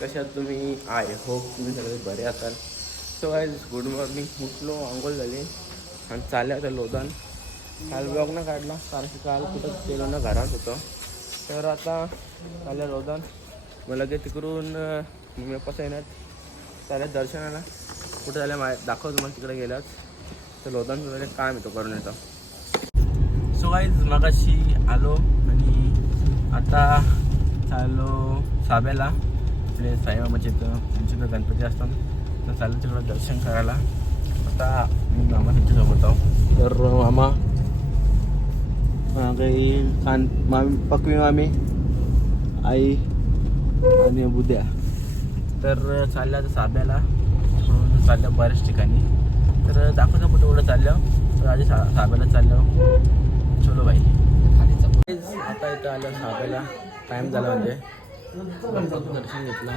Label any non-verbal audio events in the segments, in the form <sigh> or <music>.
कशात तुम्ही I hope तुम्ही सगळे बरे असाल. सो गाईज गुड मॉर्निंग उठलो आंघोळ झाली. आणि चालले आता लोदान. काल ब्लॉग ना काढला कारण की काल कुठं गेलो ना घरात होतो. तर आता चालल्या लोदान. मग लगेच तिकडून अं, मम्मी पप्पा येणार चालल्या दर्शनाला. कुठं झाल्या मा दाखवतो मग तिकडे गेल्यास तर लोदान वगैरे काय येतो करून येतो. सो गाईज मगाशी आलो आणि आता चाललो साब्याला आपले साईबाबाचे इथं त्यांचे तर गणपती असतात. तर चाललं तिकडं दर्शन करायला. आता मी मामा त्यांच्यासोबत आहो तर मामा काही खान मामी पकवी मामी आई आणि बुद्या तर चालल्या आता साब्याला. चालल्या बऱ्याच ठिकाणी. तर दाखवतो कुठं कुठं चाललं तर आधी सा साब्याला चाललो चलो बाई. आता इथं आलं साब्याला. टाईम झाला म्हणजे. गणपतीचं दर्शन घेतलं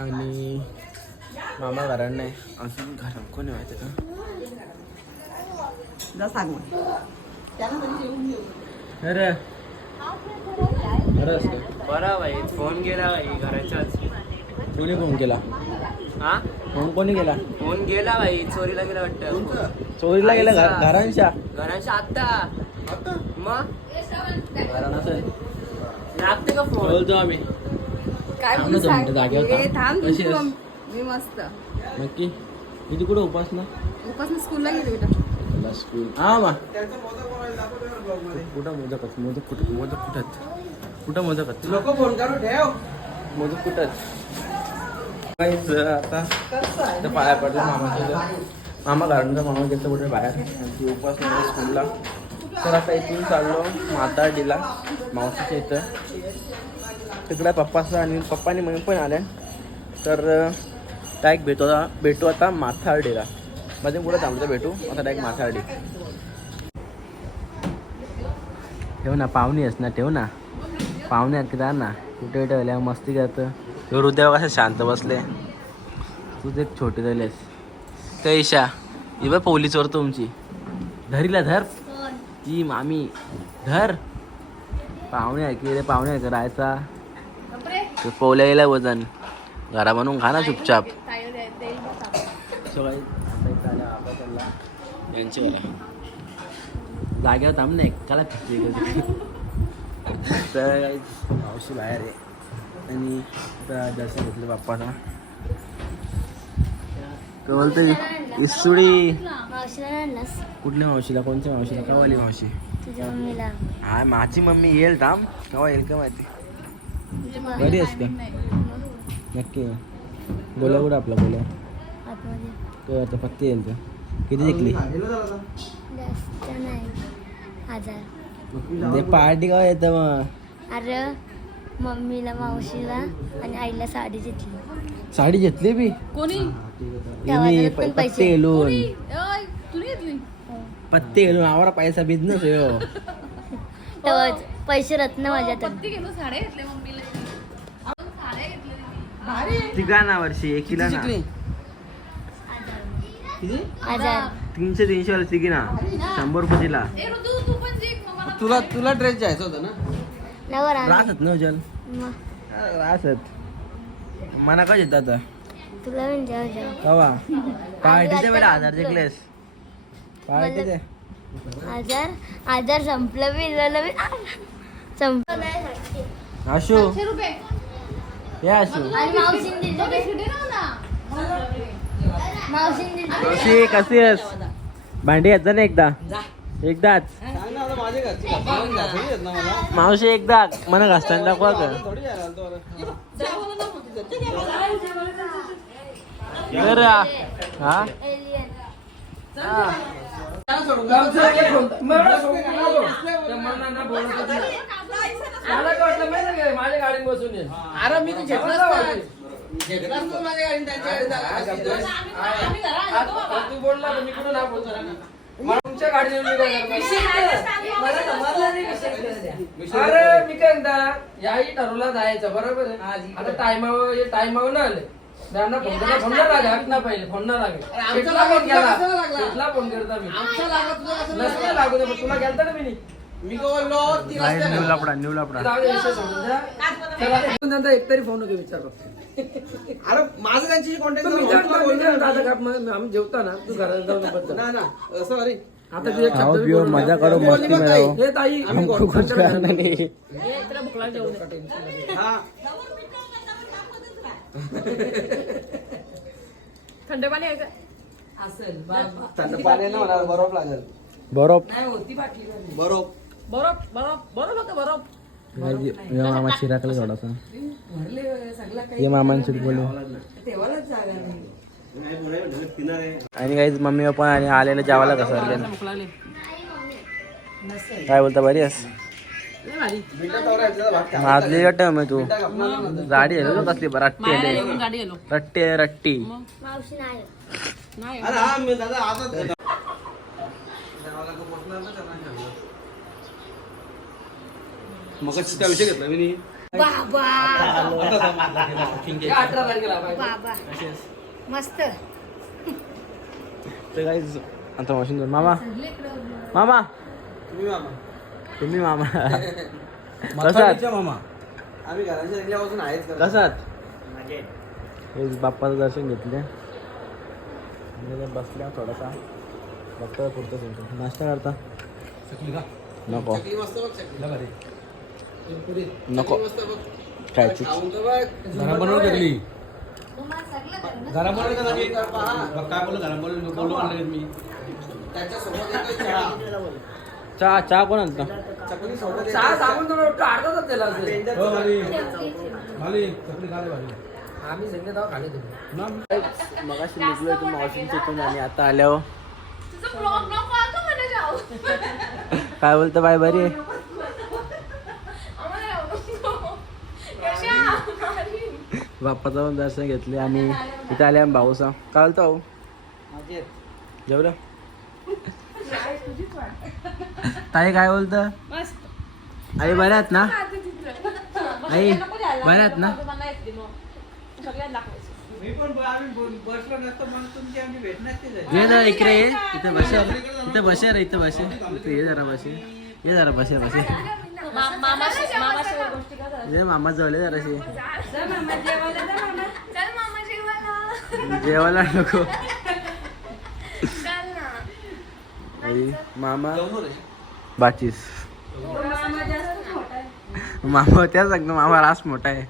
आणि मामा घरात नाही. अजून घरात कोणी माहिती का? जा सांग. अरे. बरं असतं. बरं भाई फोन गेला भाई घराच्याच. कोणी फोन केला? हा? फोन कोणी केला? फोन गेला भाई चोरीला गेला वाटतं. चोरीला गेला. घरांच्या? घराच्या आत्ता. मग? घरा नसेल लागते का फोन बोलतो आम्ही. काय थांब बोलू ना दोन मिनिटं सांग? जागेवर ए, थांब. थांब कशी तू आहेस? मग. मी मस्त. नक्की. किती कुठं उपासना? स्कूलला गेले बेटा. स्कूल हा मा. कुठं मोदक कुठं? मोदक कुठं? लोक फोन करून ठेव. मोदक कुठं आहेत? Guys, आता? पाया पडला मामाच्या मामा घरांचा मामा गेलं कुठे बाहेर. आणि ती उपास नाही स्कूलला तर आता इथून चाललो माताडीला मावशीच्या इथं. तिकडे पप्पाचा आणि पप्पानी मम्मी पण आल्या. तर डायरेक्ट भेटू आता भेटू आता माथाडीला मध्ये कुठं थांबतो भेटू. आता डायरेक्ट माथार्डी ठेव ना पाहुणे आहेस ना ठेव ना. पाहुणे आहेत की ना. कुठे ठेवल्या मस्ती करतं. तो हृदय कसं शांत बसले. तूच एक छोटी झालीस काय ईशा ही बघ पोलीस तुमची. धरीला धर. ती मामी धर. पाहुणे आहे की रे पाहुणे आहे का राहायचा? ते पोवल्या गेल्या वजन. घरा बनवून खा ना चुपचाप. सगळं यांची वाला जागेवर थांब नाही काला फिरते तर मावशी बाहेर आहे. आणि आता दर्शन घेतलं बाप्पाचा तर बोलते? आणलास कुठल्या मावशीला? कोणत्या मावशीला? कवाली मावशी? तुझ्या मम्मीला हा माझी मम्मी येईल थांब. केव्हा येईल का माहिती बरी आहेस का? नक्की बोला कुठं आपला बोला. तो आता फक्त येईल का? किती जिंकली? जास्त नाही हजार ते पार्टी का येतं मग? अरे मम्मीला मावशीला आणि आईला साडी घेतली साडी घेतली बी? कोणी? पैसे. पत्ते घेतली पत्ते गेलून आवडा पैसा बिझनेस आहे हो. <laughs> तेव्हा पैसे रत्न माझ्यात. तिघा ना वर्षी एकीला ना. हजार. तीनशे तीनशे वाला तिघी ना. शंभर रुपये दिला ए ऋतू तू पण जिंक मग मला तुला तुला ड्रेस घ्यायचा होता ना? नवर. राहतात ना जल मग? राहतात. मना का येत आता? तुला पण जाऊ जाऊ कवा पार्टीचे बेटा हजार जिंकलेस पार्टी दे हजार हजार संपलं बी झालं बी संपलं नाही आशू ये आशू आणि मावशीने दिली तो बिस्किटे ना ना मावशीने दिली कशी कशी आहेस भांडी येत ना एकदा एकदाच सांग ना आता माझ्या घरची घासून घासून येत ना मला मावशी एकदा मला घासताना दाखवा का थोडी जायला आलतो बरं. तर हा. मला सोडून जा. अरे मी माझ्या गाडीत. तू बोलला मी कुठं बोलतो तुमच्या गाडीने अरे. मी काय म्हणता याही ठरवला जायचं बरोबर आहे आता टायमावर टायमावर ना आले त्यांना फोन फोन नाही लागला हात ना पहिले. फोन नाही लागले अरे आमचा शेटला फोन लागला, केला कशाला लागला? शेटला फोन करता मी. आमचा लागला तुझा कसं नसते लागला? लागू दे पण तुला गेलता ना मी मी काय बोललो ती नाही, रस्त्यानं. न्यू लापडा न्यू लापडा. राहू दे, विषय सोडून द्या. चला, नंतर एक तरी फोन होतो विचार बघ. अरे माझं त्यांच्याशी कॉन्टॅक्ट तू विचार कर, विचार, दादा का, मग आम्ही जेवताना तू घरात जाऊन <laughs> बस जा. ना ना आता तू एक शब्द आओ बी पिओ बोलू मजा नका. करो मस्ती में रहो हे ताई हमको कुछ करना नहीं. हा. <laughs> थंड पाणी आहे का? थंड पाणी ना मला बरोबर लागेल. बरोबर. बरोबर. बरोब बरोब बरोब होतं बरोब ये मामा चिराकले थोडासा ये मामांची बोलू. आणि काही मम्मी पप्पा आणि आलेलं जेवायला कसं काय बोलता बरी आहेस? माजली गट्ट मग तू? गाडी आहे ना कसली? रट्टी आहे रट्टी आहे रट्टी हा मग त्या विषय घेतला मी मस्त. आता मशीन मामा मामा. तुम्ही मामा. तुम्ही मामा. <laughs> कसात मामा. आम्ही घराच्या निघल्यापासून आहेच का कसात हे बाप्पाचं दर्शन घेतले बसल्या थोडासा. बघता पुरतं तुमचं नाश्ता करता? नको. चकली मस्त बघ चकली. नको. मस्त बघ. खायची खाऊन तर बघ. घरा बनवून टाकली घरा बनवलं का नाही? काय बोललो घरा बनवून बोललो आणलं मी. त्याच्यासोबत येतोय चहा. चहा चहा कोण आणता? चहा सांगून वाटतं अर्धा तास असेल. हो, आम्ही सगळे तेव्हा खाली तुम्ही. मगाशी निघलो तू मावशींच्या इथून आणि आता आल्यावर तुझं ब्लॉग नको आता म्हणे जाऊ. काय बोलतं बाय बरी आहे. बाप्पाचं पण दर्शन घेतले आणि इथे आले आम्ही भाऊसा. काय बोलतो भाऊ? जेवलं? ताई काय बोलतं? मस्त. आई बऱ्या आहेत ना. आई नको द्यायला. बऱ्या आहेत ना. ये जरा इकडे ये. इथे बसेल इथे बसेल इथे बसेल इथे ये जरा बसे. ये जरा बसे बसे. ये मामा जवळ जराशी चल मामा जेवायला. नको. आई मामा. बाचीस. मामा त्या सांगतो मामा रास मोठा आहे.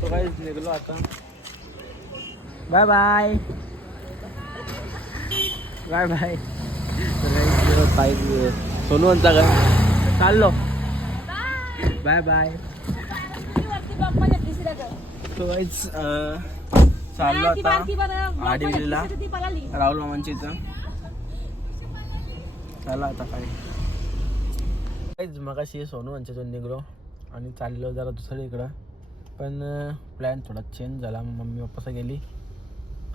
तो काय निघलो आता? Bye bye. Bye bye. ताई सोनूंचा काय? चाललो. Bye bye. चाललो आता आडिवलीला राहुल मामांची इथं. चला आता काय. काहीच मगाशी सोनू यांच्यातून निघलो आणि चाललो जरा दुसरीकडं. पण प्लॅन थोडा चेंज झाला. मम्मी वापस गेली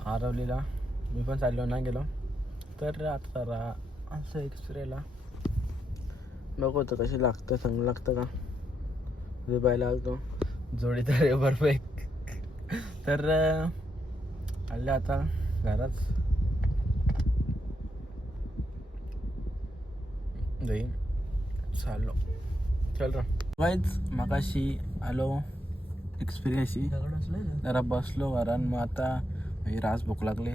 आरवलीला. मी पण चाललो ना गेलो. तर आता जरा असं एक्सरेला बघू तर कशी लागतं चांगलं लागतं का? तुझे पाहायला आलतो. जोडी तर परफेक्ट <laughs> तर आले आता घरात. जाईन चाललो चल रा. वाईच मगाशी आलो एक्सपिरियन्सशी. जरा बसलो घरात मग आता हे रास भूक लागले.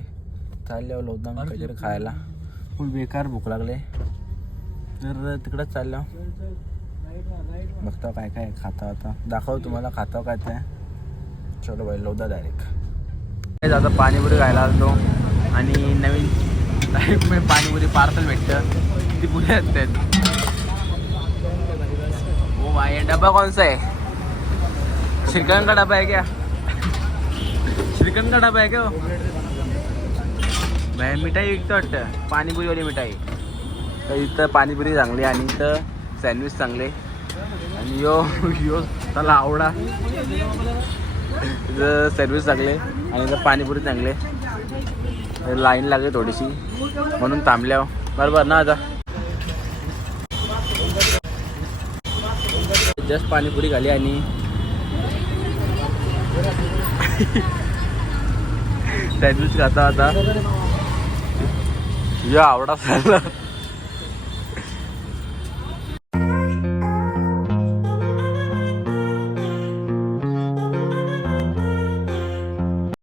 चालल्यावर लोदाम काहीतरी खायला. फुल बेकार भूक लागले. तर तिकडंच चाललो. बघता काय काय खाता आता. दाखव तुम्हाला खाता काय ते. चलो बाई लोदा डायरेक्ट आता पाणीपुरी खायला आलतो. आणि नवीन <laughs> टाईप पाणीपुरी पार्सल भेटतं ती पुढे असतात ओ भाई डब्बा कौन सा है श्रीकंद का डब्बा है क्या श्रीकंद का डब्बा है? क्या हो? भाई मिठाई विकतो वाटतं. पाणीपुरीवाली मिठाई. तर इथं पाणीपुरी चांगली आणि इथं सँडविच चांगले. आणि यो यो त्याला आवडा. इथं सर्विस चांगले आणि इथं पाणीपुरी चांगले. लाईन लागली थोडीशी. म्हणून थांबल्या बरोबर ना आता जस्ट पाणीपुरी खाली आणि <laughs> सँडविच खाता आता. या आवडा